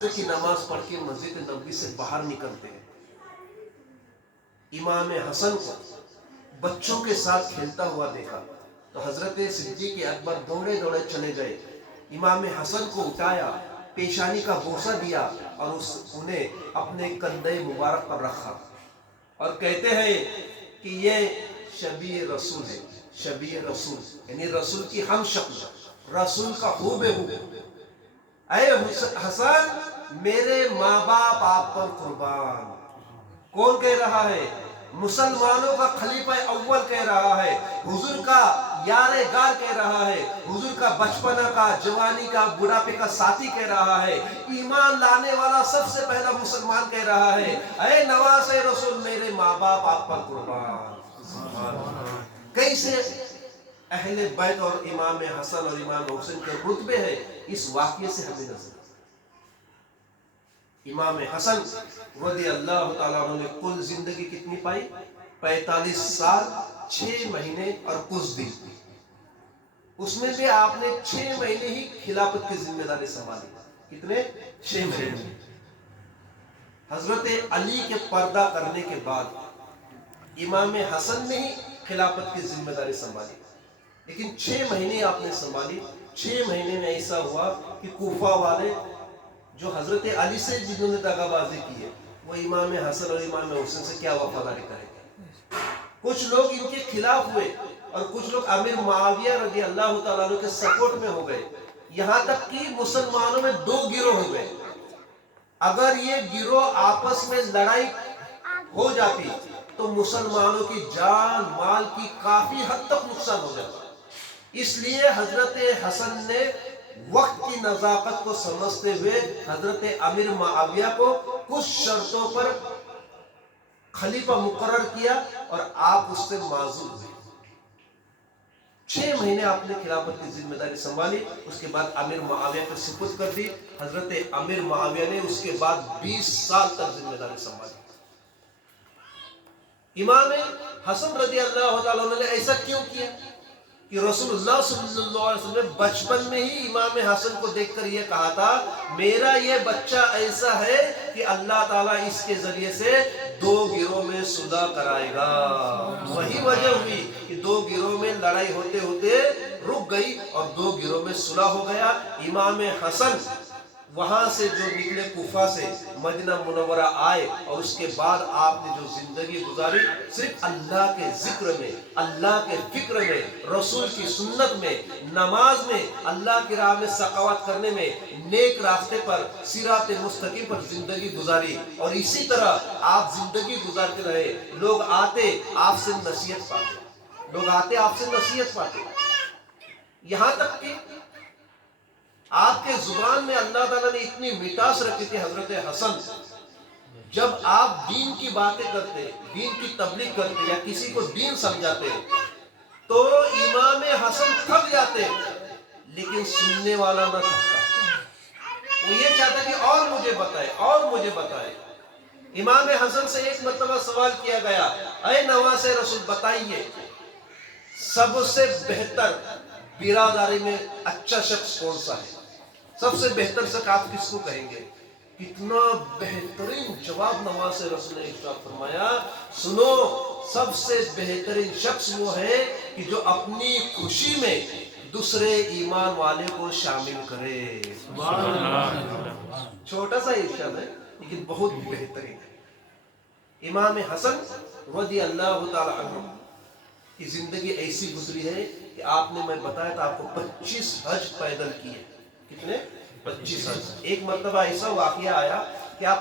की नमाज पढ़ के मस्जिद नबवी से बाहर निकलते हैं। इमाम हसन को बच्चों के साथ खेलता हुआ देखा तो हजरत सिद्दीक अकबर दौड़े दौड़े चले गए, इमाम हसन को उठाया, पेशानी का बोसा दिया और उन्हें अपने कंधे मुबारक पर रखा और कहते हैं कि ये शबीह रसूल है। शबीह रसूल यानी रसूल की हम शक्ल, रसूल का हूबहू। ऐ हसन, मेरे माँ बाप आप पर कुर्बान। कौन कह रहा है? मुसलमानों का खलीफा अव्वल कह रहा है, हुजूर का यारे गार कह रहा है, हुजूर का बचपना का, जवानी का, बुढ़ापे का साथी कह रहा है, ईमान लाने वाला सबसे पहला मुसलमान कह रहा है, ऐ नवासे रसूल, मेरे माँ बाप आप पर कुर्बान। कैसे अहले बैत और इमाम हसन और इमाम हुसैन के रुतबे है, इस वाक़ये से हमें नजर। इमाम हसन रज़ी अल्लाह ताला अन्हु ने कुल जिंदगी कितनी पाई? 45 साल 6 महीने और कुछ दिन। उसमें भी आपने 6 महीने ही खिलाफत की जिम्मेदारी संभाली। कितने? 6 महीने। हजरत अली के पर्दा करने के बाद इमाम हसन ने ही खिलाफत की जिम्मेदारी संभाली, लेकिन 6 महीने आपने संभाली। 6 महीने में ऐसा हुआ कि कूफा वाले जो हजरत अली से जिन्होंने दगाबाजी की है, वो इमाम हसन और इमाम हुसैन से क्या वफादारी करेंगे? कुछ लोग इनके खिलाफ हुए और कुछ लोग अमीर मुआविया रज़ी अल्लाह तआला अन्हु के सपोर्ट में हो गए। यहाँ तक कि मुसलमानों में 2 गिरोह हो गए। अगर ये गिरोह आपस में लड़ाई हो जाती तो मुसलमानों की जान माल की काफी हद तक नुकसान हो जाता। इसलिए हजरत हसन ने वक्त की नजाकत को समझते हुए हजरत अमीर मुआविया को कुछ शर्तों पर खलीफा मुकर्रर किया और आप उससे माजूर हुए। 6 महीने आपने खिलाफत की जिम्मेदारी संभाली, उसके बाद अमीर मुआविया को सुपुर्द कर दी। हजरत अमीर मुआविया ने उसके बाद 20 साल तक जिम्मेदारी संभाली। इमाम हसन रज़ी अल्लाह तआला अन्हु ने ऐसा क्यों किया कि रसूलुल्लाह सल्लल्लाहु अलैहि वसल्लम ने बचपन में ही इमाम हसन को देखकर यह कहा था, मेरा ये बच्चा ऐसा है कि अल्लाह ताला इसके जरिए से 2 गिरोह में सुलह कराएगा। वही वजह हुई कि 2 गिरोह में लड़ाई होते होते रुक गई और 2 गिरोह में सुलह हो गया। इमाम हसन वहां से जो निकले कूफा से मदीना मुनव्वरा आए और उसके बाद आपने जो जिंदगी गुजारी सिर्फ अल्लाह के जिक्र में, अल्लाह के फिक्र में, रसूल की सुन्नत में, नमाज में, अल्लाह की राह में सखावत करने में, नेक रास्ते पर, सिराते मुस्तकीम पर जिंदगी गुजारी। और इसी तरह आप जिंदगी गुजारते रहे। लोग आते आपसे नसीहत पाते, लोग आते आपसे नसीहत पाते, यहां तक कि आपके जुबान में अल्लाह ताला ने इतनी मिठास रखी थी। हजरत हसन जब आप दीन की बातें करते, दीन की तबलीग करते या किसी को दीन समझाते तो इमाम हसन थक जाते, लेकिन सुनने वाला न थकता। वो ये चाहता कि और मुझे बताए, और मुझे बताए। इमाम हसन से एक मर्तबा सवाल किया गया, ऐ नवासे रसूल बताइए सबसे बेहतर बिरादरी में अच्छा शख्स कौन सा है? सबसे बेहतर शख्स आप किसको कहेंगे? कितना बेहतरीन जवाब नवासे रसूल ने इरशाद फरमाया, सुनो, सबसे बेहतरीन शख्स वो है कि जो अपनी खुशी में दूसरे ईमान वाले को शामिल करे। छोटा सा इरशाद है लेकिन बहुत बेहतरीन है। इमाम हसन रज़ी अल्लाह तआला अन्हु की जिंदगी ऐसी गुजरी है कि आपने, मैं बताया था आपको, 25 हज पैदल किए। कितने? 25 हज। एक मर्तबा ऐसा वाकया आया कि आप